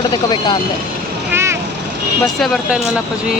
Photo ತೆಕೋಬೇಕಾ ಅಂದೆ? ಬಸ್ಸೇ ಬರ್ತಾ ಇಲ್ವಲ್ಲ ಅಪ್ಪಾಜಿ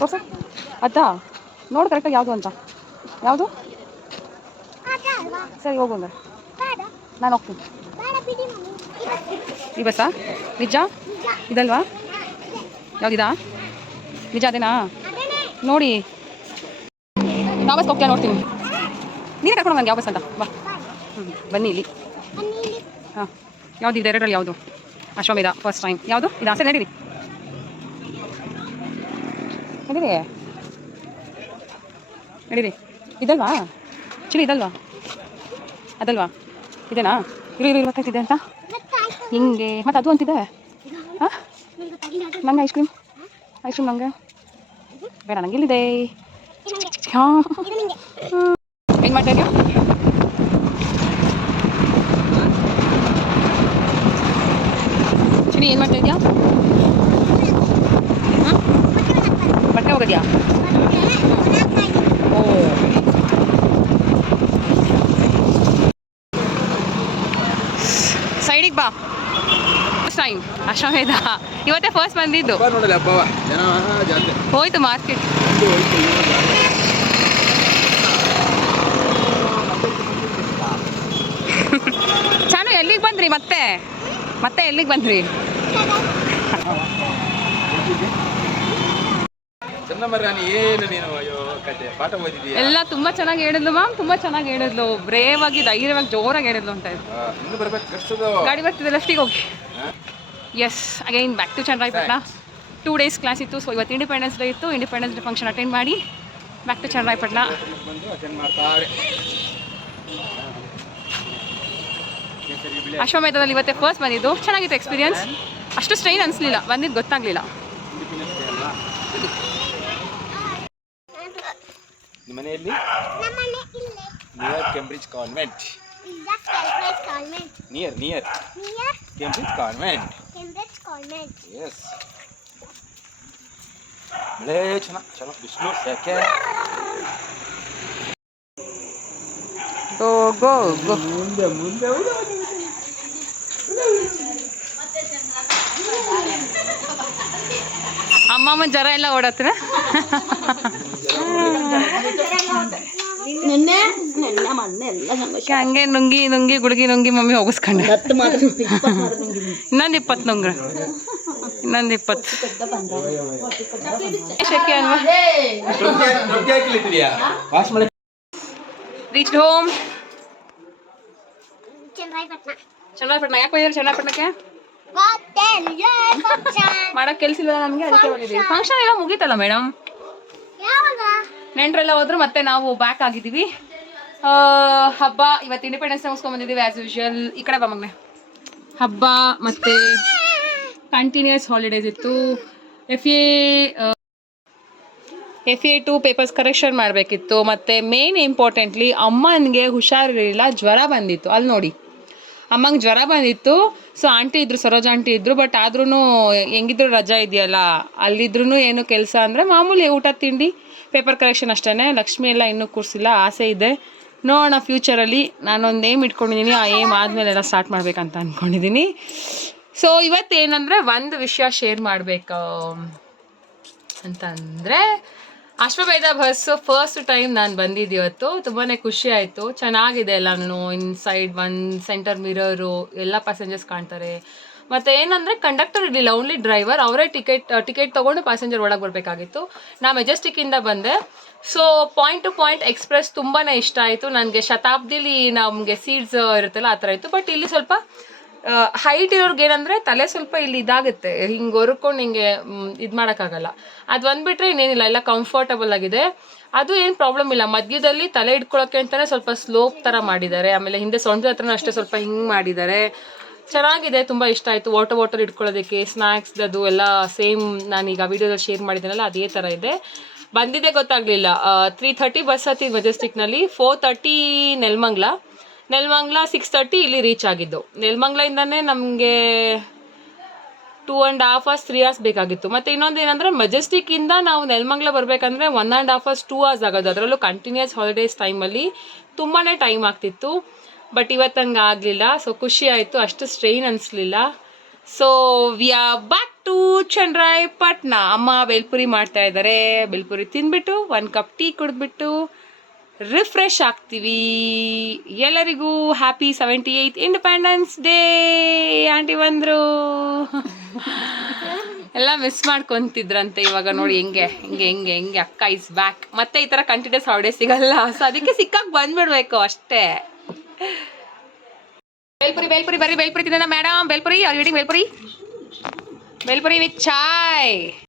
ತೋರ್ಸು ಅದಾ? ನೋಡು ಕರೆಕ್ಟಾಗಿ ಯಾವುದು ಅಂತ. ಯಾವುದು? ಸರಿ, ಹೋಗು ಅಂದ್ರೆ. ನಾನು ಹೋಗ್ತೀನಿ. ಈ ಬಸ್ಸಾ ನಿಜ? ಇದಲ್ವಾ? ಯಾವುದಿದಾ? ನಿಜ ಅದೇನಾ? ನೋಡಿ. ಯಾವ ಬಸ್ ಹೋಗ್ತೀಯ ನೋಡ್ತೀನಿ. ನೀನೇ ಕರ್ಕೊಂಡು ನನಗೆ ಯಾವ ಬಸ್ ಅಂತ. ಬಾ. ಹ್ಞೂ ಬನ್ನಿ ಇಲ್ಲಿ. ಹಾಂ. ಯಾವುದು ಇದೆ ಎರಡರಲ್ಲಿ ಯಾವುದು? ಅಶ್ವಮೇಧ ಫಸ್ಟ್ ಟೈಮ್ ಯಾವುದು? ಇದು? ಆಸೆ ನಡೀರಿ. ನಡೀರಿ. ನಡೀರಿ. ಇದಲ್ವಾ? ಚಿಲಿ ಇದಲ್ವಾ? ಅದಲ್ವಾ? ಇದೇನಾ? ಇರು ಇರು ಗೊತ್ತಾಗ್ತಿದೆ ಅಂತ? ಹಿಂಗೆ. ಮತ್ತೆ ಅದು ಅಂತಿದೆ. ಹಾಂ? ನಂಗೆ ಐಸ್ ಕ್ರೀಮ್ ಐಸ್ ಕ್ರೀಮ್ ನಂಗೆ. ಬೇಡ, ನಂಗೆ ಇಲ್ಲಿದೆ. ಹಾಂ. ಏನು ಮಾಡ್ತಾ ಇದೆಯಾ? ಏನು ಮಾಡ್ತಾ ಇದೆಯಾ ಹಾಂ ಓ. ಸೈಡಿಗೆ ಬಾ. ಫಸ್ಟ್ ಟೈಮ್ ಅಶ್ವಮೇಧ. ಇವತ್ತೇ ಫಸ್ಟ್ ಬಂದಿದ್ದು. ಹೋಯ್ತು ಮಾರ್ಕೆಟ್. ಚಾನು ಎಲ್ಲಿಗೆ ಬಂದ್ರಿ ಮತ್ತೆ? ಮತ್ತೆ ಎಲ್ಲಿಗೆ ಬಂದ್ರಿ? ಏನು ನೀನು ಅಯ್ಯೋ ಕತೆ ಪಾಠ ಎಲ್ಲ ತುಂಬಾ ಚೆನ್ನಾಗಿ ಹೇಳಿದ್ಲು ಮ್ಯಾಮ್ ತುಂಬಾ ಚೆನ್ನಾಗಿ ಹೇಳಿದ್ಲು. ಬ್ರೇವ್ ಆಗಿ ಧೈರ್ಯವಾಗಿ ಜೋರಾಗಿ ಹೇಳಿದ್ಲು ಅಂತ ಇದ್ರು ಇನ್ನು ಬರ್ಬೇಕು ಕಷ್ಟದ ಗಾಡಿ ಬರ್ತಿದೆ ಲೆಫ್ಟಿಗೆ ಹೋಗಿ. Yes again back to Channarayapatna two days class ಇತ್ತು ಸೊ ಇವತ್ತು ಇಂಡಿಪೆಂಡೆನ್ಸ್ ಡೇ ಇತ್ತು. ಇಂಡಿಪೆಂಡೆನ್ಸ್ ಡೇ ಫಂಕ್ಷನ್ ಅಟೆಂಡ್ ಮಾಡಿ ಬ್ಯಾಕ್ ಟು ಚನ್ನರಾಯಪಟ್ಟಣ ಬಂದು ಅಟೆಂಡ್ ಮಾಡ್ತಾರೆ ಅಶ್ವಮೇಧದಲ್ಲಿ ಇವತ್ತೇ ಫಸ್ಟ್ ಬಂದಿದ್ದು. ಚೆನ್ನಾಗಿತ್ತು ಎಕ್ಸ್ಪೀರಿಯನ್ಸ್ ಅಷ್ಟು ಸ್ಟ್ರೈನ್ ಅನಿಸ್ಲಿಲ್ಲ ಬಂದಿದ್ದು ಗೊತ್ತಾಗ್ಲಿಲ್ಲ. ನಿಮ್ಮ ಮನೆಯಲ್ಲಿ near Cambridge convent near near Cambridge convent yes ಮಳೆ ಚೆನ್ನಾಗಿ ಚಲೋ ಬಿಸಿಲು ಯಾಕೆ ಗೋ ಗೋ ಗೋ ಮುಂದೆ ಮುಂದೆ ಅಮ್ಮಮ್ಮ ಜ್ವರ ಎಲ್ಲ ಓಡತ್ರ ನಿನ್ನೆ ನಿನ್ನೆ ಮೊನ್ನೆ ಎಲ್ಲ ಸಂಘ ಹಂಗೆ ನುಂಗಿ ನುಂಗಿ ಗುಡುಗಿ ನುಂಗಿ ಮಮ್ಮಿ ಹೋಗಿಸ್ಕೊಂಡೆ. ಇನ್ನೊಂದು ಇಪ್ಪತ್ತು ನುಂಗ್ರ. ಇನ್ನೊಂದು ಇಪ್ಪತ್ತು. ಶೆಕೆ ಅಲ್ವಾ? ರೀಚ್ ಹೋಮ್ ಚೆನ್ನಾಗಿ ಯಾಕೆ ಹೋಗಿದ್ರು ಚನ್ನಪಟ್ಟಣಕ್ಕೆ ಮಾಡಕ್ ಕೆಲ್ಸ ಇಲ್ಲ ನಮಗೆ? ಅದಕ್ಕೆ ಬಂದಿದ್ದೀವಿ ಫಂಕ್ಷನ್ ಎಲ್ಲ ಮುಗೀತಲ್ಲ ಮೇಡಮ್ ನೆಂಟ್ರೆಲ್ಲ ಹೋದ್ರು ಮತ್ತೆ ನಾವು ಬ್ಯಾಕ್ ಆಗಿದ್ದೀವಿ. ಹಬ್ಬ ಇವತ್ತು ಇಂಡಿಪೆಂಡೆನ್ಸ್ ಮುಗಿಸ್ಕೊಂಡ್ ಬಂದಿದ್ದೀವಿ ಆಸ್ ಯೂಶುವಲ್ ಈ ಕಡೆ ಬಾ ಮಗ್ನೆ. ಹಬ್ಬ ಮತ್ತೆ ಕಂಟಿನ್ಯೂಸ್ ಹಾಲಿಡೇಸ್ ಇತ್ತು. F A F A two papers correction ಮಾಡಬೇಕಿತ್ತು. ಮತ್ತು ಮೇನ್ ಇಂಪಾರ್ಟೆಂಟ್ಲಿ ಅಮ್ಮನಿಗೆ ಹುಷಾರಿರಲಿಲ್ಲ ಜ್ವರ ಬಂದಿತ್ತು. ಅಲ್ಲಿ ನೋಡಿ. ಅಮ್ಮಂಗೆ ಜ್ವರ ಬಂದಿತ್ತು. ಸೊ ಆಂಟಿ ಇದ್ರು, ಸರೋಜ ಆಂಟಿ ಇದ್ರು ಬಟ್ ಆದ್ರೂ ಹೆಂಗಿದ್ರು ರಜಾ ಇದೆಯಲ್ಲ ಅಲ್ಲಿದ್ರೂ ಏನು ಕೆಲಸ ಅಂದರೆ ಮಾಮೂಲಿ ಊಟ, ತಿಂಡಿ ಪೇಪರ್ ಕರೆಕ್ಷನ್ ಅಷ್ಟೇ ಲಕ್ಷ್ಮಿ ಎಲ್ಲ ಇನ್ನೂ ಕೂರಿಸಿಲ್ಲ, ಆಸೆ ಇದೆ. ನೋಡೋಣ ಫ್ಯೂಚರಲ್ಲಿ ನಾನೊಂದು ಏಮ್ ಇಟ್ಕೊಂಡಿದ್ದೀನಿ ಆ ಏಮ್ ಆದಮೇಲೆ ಎಲ್ಲ ಸ್ಟಾರ್ಟ್ ಮಾಡಬೇಕಂತ ಅಂದ್ಕೊಂಡಿದ್ದೀನಿ ಸೊ ಇವತ್ತೇನಂದರೆ ಒಂದು ವಿಷಯ ಶೇರ್ ಮಾಡಬೇಕು ಅಂತಂದರೆ ಅಶ್ವಮೇಧ ಬಸ್ಸು ಫಸ್ಟ್ ಟೈಮ್ ನಾನು ಬಂದಿದ್ದು ಇವತ್ತು. ತುಂಬಾ ಖುಷಿ ಆಯಿತು. ಚೆನ್ನಾಗಿದೆ ಎಲ್ಲನೂ. ಇನ್ಸೈಡ್ ಒನ್ ಸೆಂಟರ್ ಮಿರರು ಎಲ್ಲ ಪ್ಯಾಸೆಂಜರ್ಸ್ ಕಾಣ್ತಾರೆ. ಮತ್ತು ಏನಂದರೆ ಕಂಡಕ್ಟರ್ ಇರಲಿಲ್ಲ. ಓನ್ಲಿ ಡ್ರೈವರ್ ಅವರೇ ಟಿಕೆಟ್ ಟಿಕೆಟ್ ತೊಗೊಂಡು ಪ್ಯಾಸೆಂಜರ್ ಒಳಗೆ ಬರಬೇಕಾಗಿತ್ತು. ನಾ ಮೆಜೆಸ್ಟಿಕ್ಕಿಂದ ಬಂದೆ. So point to point express ತುಂಬಾ ಇಷ್ಟ ಆಯಿತು. ನನಗೆ ಶತಾಬ್ದಿಲಿ ನಮಗೆ ಸೀಟ್ಸ್ ಇರುತ್ತಲ್ಲ, ಆ ಥರ ಇತ್ತು. ಬಟ್ ಇಲ್ಲಿ ಸ್ವಲ್ಪ ಹೈಟ್ ಇರೋರ್ಗೆ ಏನಂದ್ರೆ ತಲೆ ಸ್ವಲ್ಪ ಇಲ್ಲಿ ಇದಾಗುತ್ತೆ. ಹಿಂಗೆ ಹೊರ್ಕೊಂಡು ಹಿಂಗೆ ಇದು ಮಾಡೋಕ್ಕಾಗಲ್ಲ. ಅದು ಬಂದ್ಬಿಟ್ರೆ ಇನ್ನೇನಿಲ್ಲ, ಎಲ್ಲ ಕಂಫರ್ಟಬಲ್ ಆಗಿದೆ. ಅದು ಏನು ಪ್ರಾಬ್ಲಮ್ ಇಲ್ಲ. ಮಧ್ಯದಲ್ಲಿ ತಲೆ ಇಟ್ಕೊಳ್ಳೋಕೆ ಅಂತಾನೆ ಸ್ವಲ್ಪ ಸ್ಲೋಪ್ ಥರ ಮಾಡಿದ್ದಾರೆ. ಆಮೇಲೆ ಹಿಂದೆ ಸೊಂಟದ ಹತ್ರನೂ ಅಷ್ಟೇ ಸ್ವಲ್ಪ ಹಿಂಗೆ ಮಾಡಿದ್ದಾರೆ. ಚೆನ್ನಾಗಿದೆ, ತುಂಬ ಇಷ್ಟ ಆಯಿತು. ವಾಟರ್ ವಾಟರ್ ಇಟ್ಕೊಳ್ಳೋದಕ್ಕೆ ಸ್ನ್ಯಾಕ್ಸ್ ಅದು ಎಲ್ಲ ಸೇಮ್ ನಾನೀಗ ವೀಡಿಯೋದಲ್ಲಿ ಶೇರ್ ಮಾಡಿದ್ದೀನಲ್ಲ ಅದೇ ಥರ ಇದೆ. ಬಂದಿದ್ದೇ ಗೊತ್ತಾಗಲಿಲ್ಲ. ತ್ರೀ ಥರ್ಟಿ ಬಸ್ ಹತ್ತಿ ಮೆಜೆಸ್ಟಿಕ್ನಲ್ಲಿ four thirty Nelamangala. Nelamangala six thirty ಇಲ್ಲಿ ರೀಚ್ ಆಗಿದ್ದು. ನೆಲಮಂಗ್ಲಿಂದನೇ ನಮಗೆ two and half hours three hours ಬೇಕಾಗಿತ್ತು. ಮತ್ತು ಇನ್ನೊಂದು ಏನಂದರೆ ಮೆಜೆಸ್ಟಿಕ್ಕಿಂದ ನಾವು ನೆಲಮಂಗ್ಲ ಬರಬೇಕಂದ್ರೆ one and half hours two hours ಆಗೋದು. ಅದರಲ್ಲೂ ಕಂಟಿನ್ಯೂಸ್ ಹಾಲಿಡೇಸ್ ಟೈಮಲ್ಲಿ ತುಂಬಾ ಟೈಮ್ ಆಗ್ತಿತ್ತು. ಬಟ್ ಇವತ್ತು ಹಂಗೆ ಆಗಲಿಲ್ಲ. ಸೊ ಖುಷಿ ಆಯಿತು. ಅಷ್ಟು strain ಅನಿಸ್ಲಿಲ್ಲ. So we are back to Channarayapatna ಅಮ್ಮ, ಬೆಲ್ಪುರಿ ಮಾಡ್ತಾ ಇದ್ದಾರೆ ಬೆಲ್ಪುರಿ ತಿಂದ್ಬಿಟ್ಟು ಒಂದು ಕಪ್ ಟೀ ಕುಡಿದ್ಬಿಟ್ಟು ರಿಫ್ರೆಶ್ ಆಗ್ತೀವಿ. ಎಲ್ಲರಿಗೂ happy seventy eight independence day aunty ಬಂದರು. ಎಲ್ಲ ಮಿಸ್ ಮಾಡ್ಕೊತಿದ್ರಂತೆ ಇವಾಗ ನೋಡಿ ಹೆಂಗೆ, ಹಿಂಗೆ, ಹೆಂಗೆ ಹೆಂಗೆ ಅಕ್ಕ ಇಸ್ ಬ್ಯಾಕ್ ಮತ್ತೆ ಈ ಥರ ಕಂಟಿನ್ಯೂಸ್ ಹಾಲಿಡೇ ಸಿಗಲ್ಲ. ಸೊ ಅದಕ್ಕೆ ಸಿಕ್ಕಾಗ ಬಂದ್ಬಿಡ್ಬೇಕು ಅಷ್ಟೇ. ಬೇಲ್ಪುರಿ ಬೇಲ್ಪುರಿ ಬರೀ ಬೇಲ್ಪುರಿ ತಿನ್ನೋಣ madam bhelpuri eating bhelpuri bhelpuri with chai